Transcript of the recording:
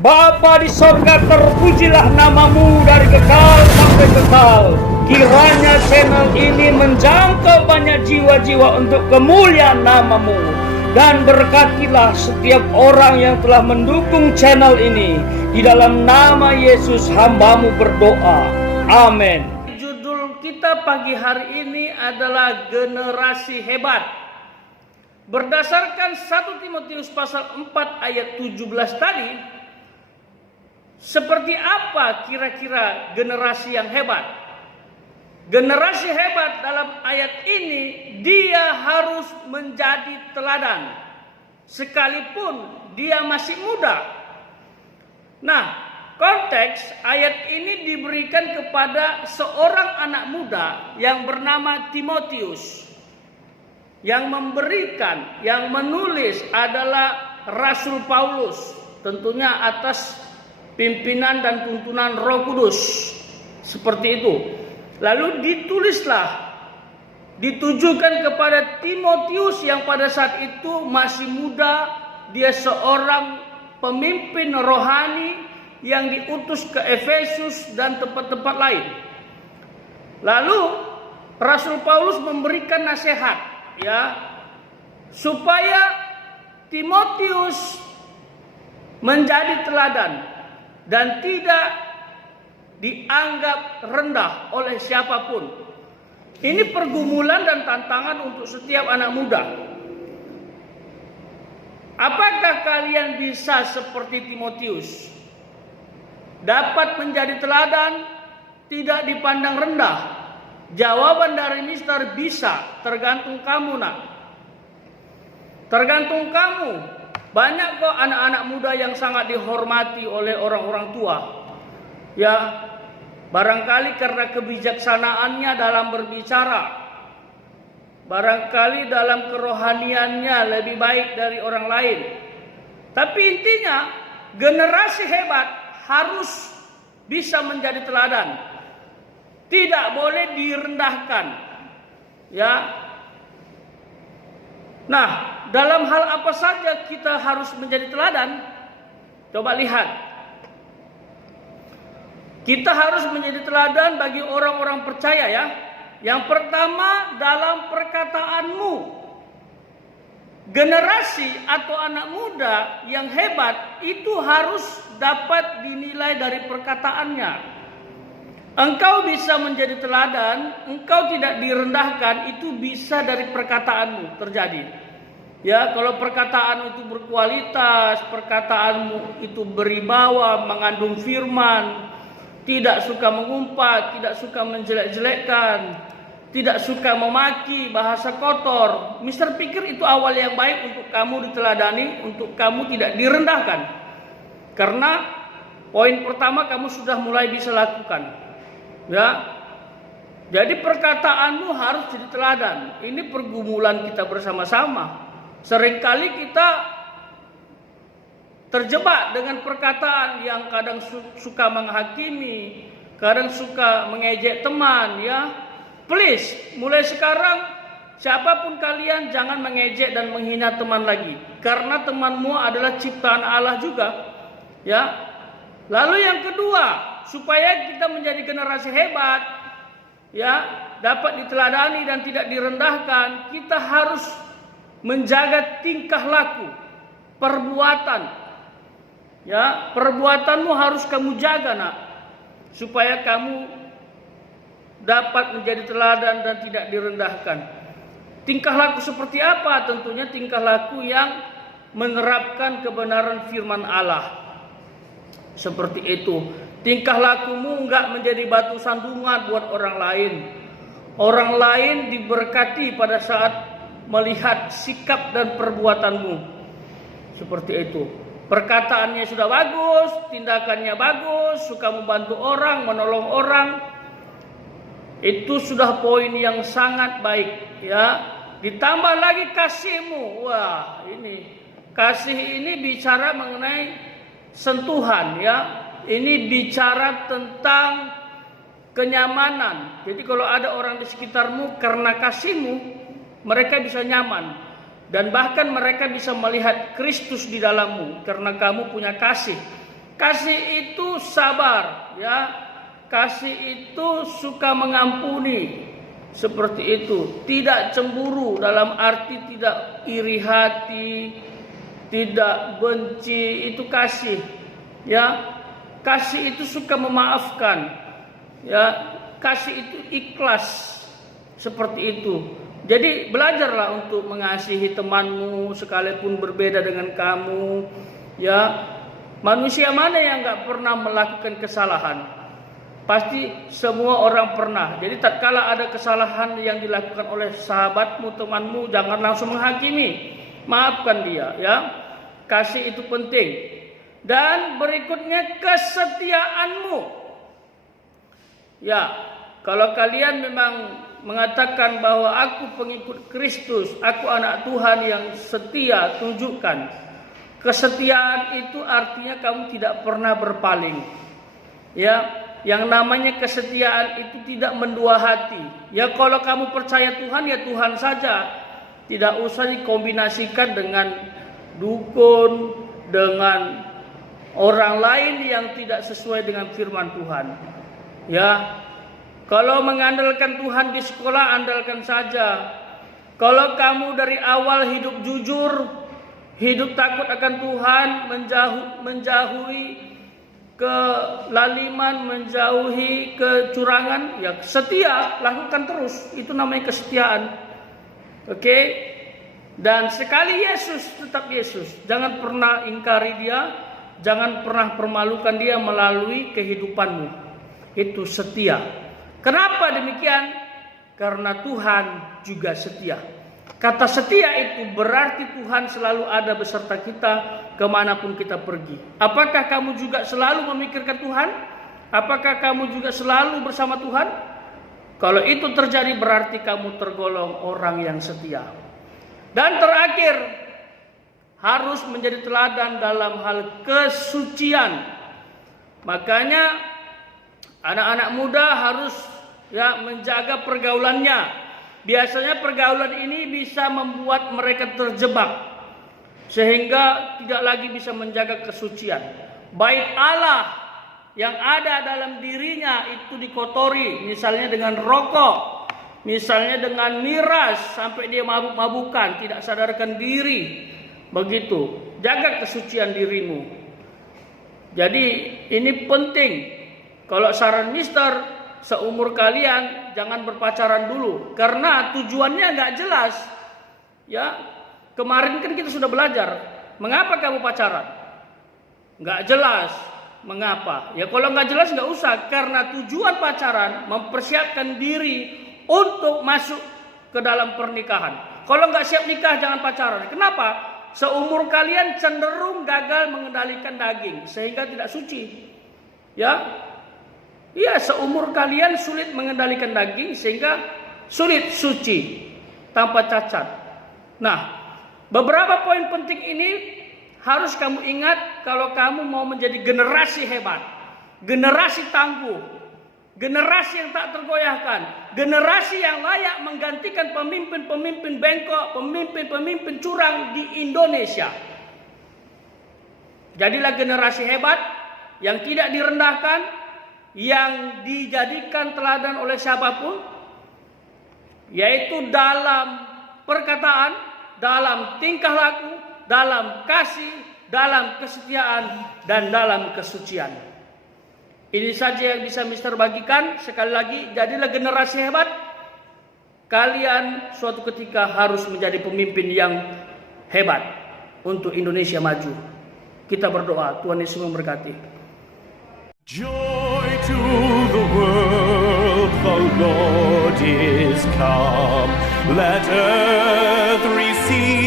Bapa di sorga, terpujilah namamu dari kekal sampai kekal. Kiranya channel ini menjangkau banyak jiwa-jiwa untuk kemuliaan namamu. Dan berkatilah setiap orang yang telah mendukung channel ini. Di dalam nama Yesus hambamu berdoa. Amin. Judul kita pagi hari ini adalah generasi hebat. Berdasarkan 1 Timotius pasal 4 ayat 17 tadi, seperti apa kira-kira generasi yang hebat? Generasi hebat dalam ayat ini, dia harus menjadi teladan sekalipun dia masih muda. Nah, konteks ayat ini diberikan kepada seorang anak muda yang bernama Timotius. Yang memberikan, yang menulis adalah Rasul Paulus, tentunya atas pimpinan dan tuntunan Roh Kudus. Seperti itu. Lalu ditujukan kepada Timotius yang pada saat itu masih muda. Dia seorang pemimpin rohani yang diutus ke Efesus dan tempat-tempat lain. Lalu Rasul Paulus memberikan nasihat, supaya Timotius menjadi teladan dan tidak dianggap rendah oleh siapapun. Ini pergumulan dan tantangan untuk setiap anak muda. Apakah kalian bisa seperti Timotius? Dapat menjadi teladan, tidak dipandang rendah? Jawaban dari Mister bisa, tergantung kamu nak. Tergantung kamu. Banyak kok anak-anak muda yang sangat dihormati oleh orang-orang tua. Barangkali karena kebijaksanaannya dalam berbicara. Barangkali dalam kerohaniannya lebih baik dari orang lain. Tapi intinya, generasi hebat harus bisa menjadi teladan. Tidak boleh direndahkan. Nah, dalam hal apa saja kita harus menjadi teladan? Coba lihat. Kita harus menjadi teladan bagi orang-orang percaya ya. Yang pertama, dalam perkataanmu. Generasi atau anak muda yang hebat itu harus dapat dinilai dari perkataannya. Engkau bisa menjadi teladan, engkau tidak direndahkan, itu bisa dari perkataanmu terjadi. Kalau perkataan itu berkualitas, perkataanmu itu beribawa, mengandung firman, tidak suka mengumpat, tidak suka menjelek-jelekkan, tidak suka memaki, bahasa kotor. Mister pikir itu awal yang baik untuk kamu diteladani, untuk kamu tidak direndahkan. Karena poin pertama kamu sudah mulai bisa lakukan. Jadi perkataanmu harus jadi teladan. Ini pergumulan kita bersama-sama. Seringkali kita terjebak dengan perkataan yang kadang suka menghakimi, kadang suka mengejek teman. Please, mulai sekarang siapapun kalian jangan mengejek dan menghina teman lagi, karena temanmu adalah ciptaan Allah juga. Lalu yang kedua, supaya kita menjadi generasi hebat, dapat diteladani dan tidak direndahkan, kita harus menjaga tingkah laku, perbuatan. Perbuatanmu harus kamu jaga nak, supaya kamu dapat menjadi teladan dan tidak direndahkan. Tingkah laku seperti apa? Tentunya tingkah laku yang menerapkan kebenaran firman Allah. Seperti itu. Tingkah lakumu enggak menjadi batu sandungan buat orang lain. Orang lain diberkati pada saat melihat sikap dan perbuatanmu. Seperti itu. Perkataannya sudah bagus, tindakannya bagus, suka membantu orang, menolong orang. Itu sudah poin yang sangat baik. Ditambah lagi kasihmu. Wah, ini kasih ini bicara mengenai sentuhan. Ini bicara tentang kenyamanan. Jadi kalau ada orang di sekitarmu karena kasihmu, mereka bisa nyaman. Dan bahkan mereka bisa melihat Kristus di dalammu karena kamu punya kasih. Kasih itu sabar, ya. Kasih itu suka mengampuni, seperti itu. Tidak cemburu dalam arti tidak iri hati, tidak benci, itu kasih. Ya, kasih itu suka memaafkan. Ya, kasih itu ikhlas, seperti itu. Jadi belajarlah untuk mengasihi temanmu sekalipun berbeda dengan kamu. Ya. Manusia mana yang nggak pernah melakukan kesalahan? Pasti semua orang pernah. Jadi tatkala ada kesalahan yang dilakukan oleh sahabatmu, temanmu, jangan langsung menghakimi. Maafkan dia, ya. Kasih itu penting. Dan berikutnya kesetiaanmu. Ya, kalau kalian memang mengatakan bahwa aku pengikut Kristus, aku anak Tuhan yang setia, tunjukkan. Kesetiaan itu artinya kamu tidak pernah berpaling. Ya, yang namanya kesetiaan itu tidak mendua hati. Ya, kalau kamu percaya Tuhan, ya Tuhan saja. Tidak usah dikombinasikan dengan dukun, dengan orang lain yang tidak sesuai dengan firman Tuhan. Ya, kalau mengandalkan Tuhan di sekolah, andalkan saja. Kalau kamu dari awal hidup jujur, hidup takut akan Tuhan, menjauhi kelaliman, menjauhi kecurangan, ya setia, lakukan terus. Itu namanya kesetiaan. Oke? Dan sekali Yesus, tetap Yesus. Jangan pernah ingkari dia, jangan pernah permalukan dia melalui kehidupanmu. Itu setia. Kenapa demikian? Karena Tuhan juga setia. Kata setia itu berarti Tuhan selalu ada beserta kita kemanapun kita pergi. Apakah kamu juga selalu memikirkan Tuhan? Apakah kamu juga selalu bersama Tuhan? Kalau itu terjadi berarti kamu tergolong orang yang setia. Dan terakhir, harus menjadi teladan dalam hal kesucian. Makanya anak-anak muda harus menjaga pergaulannya. Biasanya pergaulan ini bisa membuat mereka terjebak sehingga tidak lagi bisa menjaga kesucian. Bait Allah yang ada dalam dirinya itu dikotori, misalnya dengan rokok, misalnya dengan miras sampai dia mabuk-mabukan, tidak sadarkan diri. Begitu. Jaga kesucian dirimu. Jadi ini penting. Kalau saran Mister, seumur kalian jangan berpacaran dulu karena tujuannya nggak jelas. Ya, kemarin kan kita sudah belajar. Mengapa kamu pacaran? Nggak jelas. Mengapa? Ya kalau nggak jelas nggak usah. Karena tujuan pacaran mempersiapkan diri untuk masuk ke dalam pernikahan. Kalau nggak siap nikah jangan pacaran. Kenapa? Seumur kalian cenderung gagal mengendalikan daging sehingga tidak suci. Ya. Iya, seumur kalian sulit mengendalikan daging sehingga sulit suci tanpa cacat. Nah, beberapa poin penting ini harus kamu ingat kalau kamu mau menjadi generasi hebat, generasi tangguh, generasi yang tak tergoyahkan, generasi yang layak menggantikan pemimpin-pemimpin bengkok, pemimpin-pemimpin curang di Indonesia. Jadilah generasi hebat yang tidak direndahkan, yang dijadikan teladan oleh siapapun, yaitu dalam perkataan, dalam tingkah laku, dalam kasih, dalam kesetiaan, dan dalam kesucian. Ini saja yang bisa Mister bagikan. Sekali lagi, jadilah generasi hebat. Kalian suatu ketika harus menjadi pemimpin yang hebat untuk Indonesia maju. Kita berdoa, Tuhan Yesus memberkati. Joy to the world, the Lord is come. Let earth receive